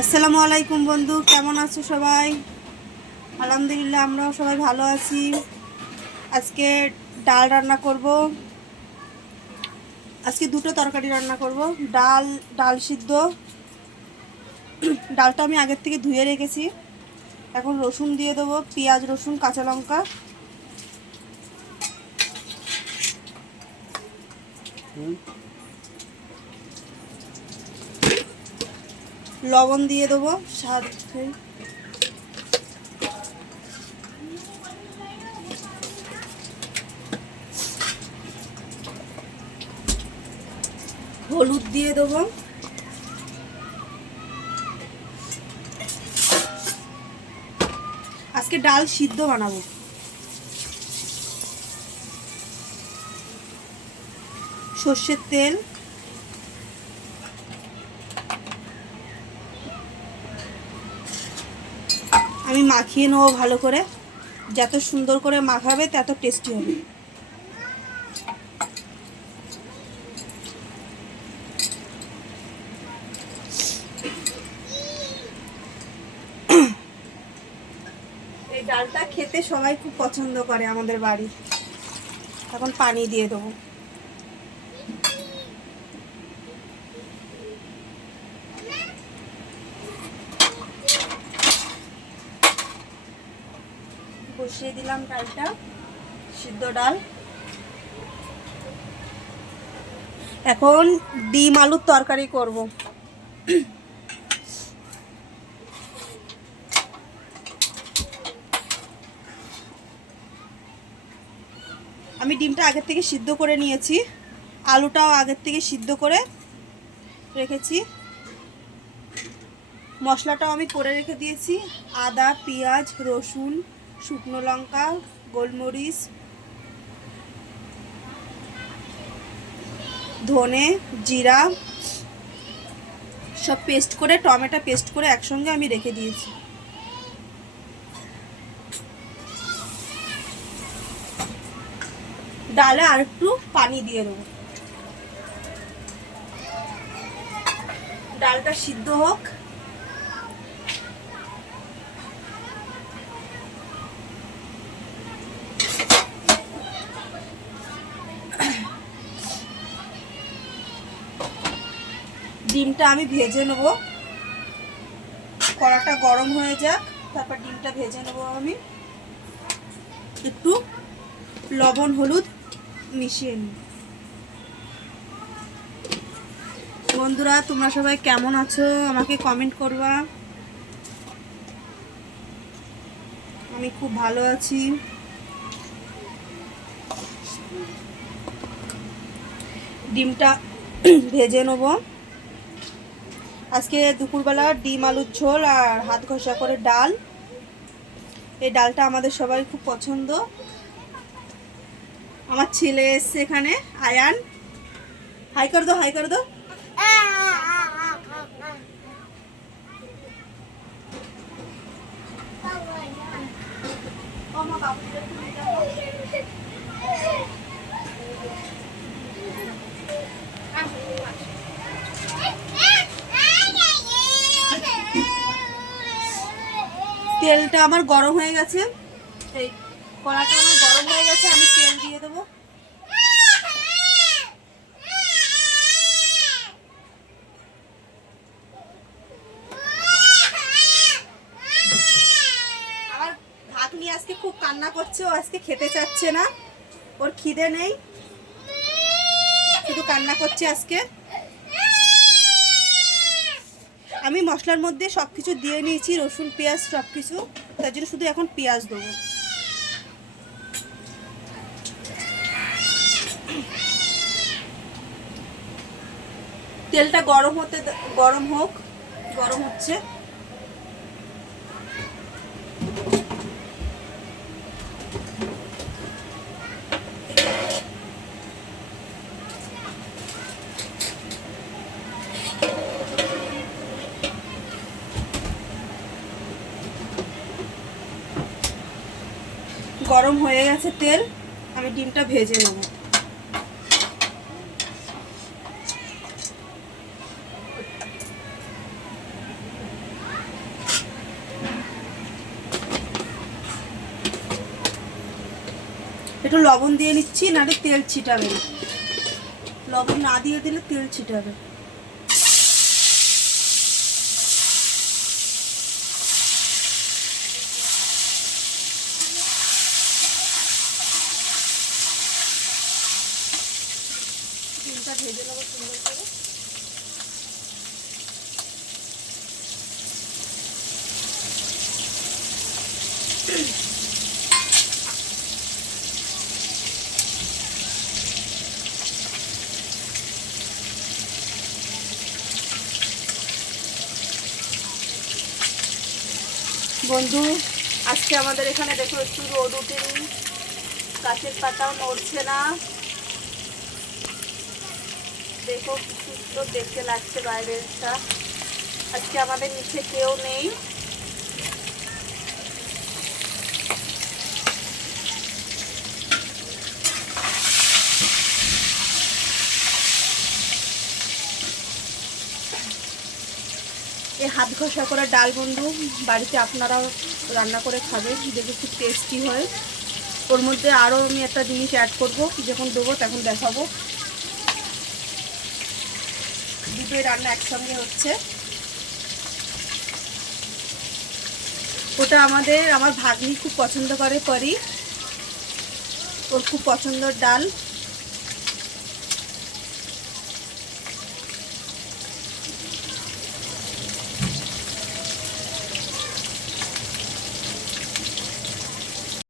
আসসালামু আলাইকুম বন্ধু, কেমন আছো সবাই? আলহামদুলিল্লাহ, আমরাও সবাই ভালো আছি। আজকে ডাল রান্না করব। আজকে দুটো তরকারি রান্না করব। ডাল সিদ্ধ। ডালটা আমি আগের থেকে ধুয়ে রেখেছি। এখন রসুন দিয়ে দেবো, পেঁয়াজ, রসুন, কাঁচা লঙ্কা, লবণ দিয়ে দেবো স্বাদ। হলুদ দিয়ে দেবো। আজকে ডাল সিদ্ধ বানাবো। সর্ষের তেল, আমি মাখিয়ে নেবো ভালো করে। যত সুন্দর করে মাখাবে তত টেস্টি হবে। এই ডালটা খেতে সবাই খুব পছন্দ করে আমাদের বাড়ি। এখন পানি দিয়ে দেবো। বসিয়ে দিলাম ডালটা, সিদ্ধ ডাল। এখন ডিম আলুর তরকারি করব। আমি ডিমটা আগের থেকে সিদ্ধ করে নিয়েছি, আলুটাও আগের থেকে সিদ্ধ করে রেখেছি। মশলাটাও আমি করে রেখে দিয়েছি। আদা, পেঁয়াজ, রসুন, শুকনো লঙ্কা, গোলমরিচ, ধনে, জিরা সব পেস্ট করে, টমেটো পেস্ট করে একসঙ্গে আমি রেখে দিয়েছি। ডালে আর একটু পানি দিয়ে দেবো। ডালটা সিদ্ধ হোক। ডিমটা আমি ভেজে নেব। কড়াটা গরম হয়ে যাক, তারপর ডিমটা ভেজে নেব। আমি একটু লবণ হলুদ মিশিয়ে নিই। বন্ধুরা, তোমরা সবাই কেমন আছো আমাকে কমেন্ট করবা। আমি খুব ভালো আছি। ডিমটা ভেজে নেব। আজকে দুপুরবেলা ডিম আলুর ঝোল আর হাত ঘষা করে ডাল। এই ডালটা আমাদের সবাই খুব পছন্দ। আমার ছেলে এসছে এখানে, আয়ান। হাই করে দো, হাই করে দো। তেলটা আমার গরম হয়ে গেছে। এই কড়াটা আমার গরম হয়ে গেছে, আমি তেল দিয়ে দেবো। আমার ভাগ্নি আজকে খুব কান্না করছে, ও আজকে খেতে চাচ্ছে না, ওর খিদে নেই, শুধু কান্না করছে আজকে। আমি মশলার মধ্যে সব কিছু দিয়ে নিয়েছি, রসুন, পেঁয়াজ সব কিছু। তার জন্য শুধু এখন পেঁয়াজ দেবো। তেলটা গরম হোক। গরম হচ্ছে। গরম হয়ে গেছে তেল, আমি ডিমটা ভেজে নেব। একটু লবণ দিয়ে নিচ্ছি, নাহলে তেল ছিটাবে। লবণ না দিয়ে দিলে তেল ছিটাবে। ডিমটা ভেজে নেবো সুন্দর করে। বন্ধু, আজকে আমাদের এখানে দেখো একটু রোদ উঠেনি, গাছের পাতাও নড়ছে না। দেখো কি সুন্দর দেখতে লাগছে বাইরেটা। আজকে আমাদের নিচে কেউ নেই। এই হাত ঘষা করে ডাল বন্ধু বাড়িতে আপনারাও রান্না করে খাবে, দেখবে খুব টেস্টি হয়। ওর মধ্যে আরও আমি একটা জিনিস অ্যাড করব, যখন দেবো তখন দেখাবো। দুটোই রান্না একসঙ্গে হচ্ছে। ওটা আমার ভাগ্নি খুব পছন্দ করে পরি, ওর খুব পছন্দের ডাল।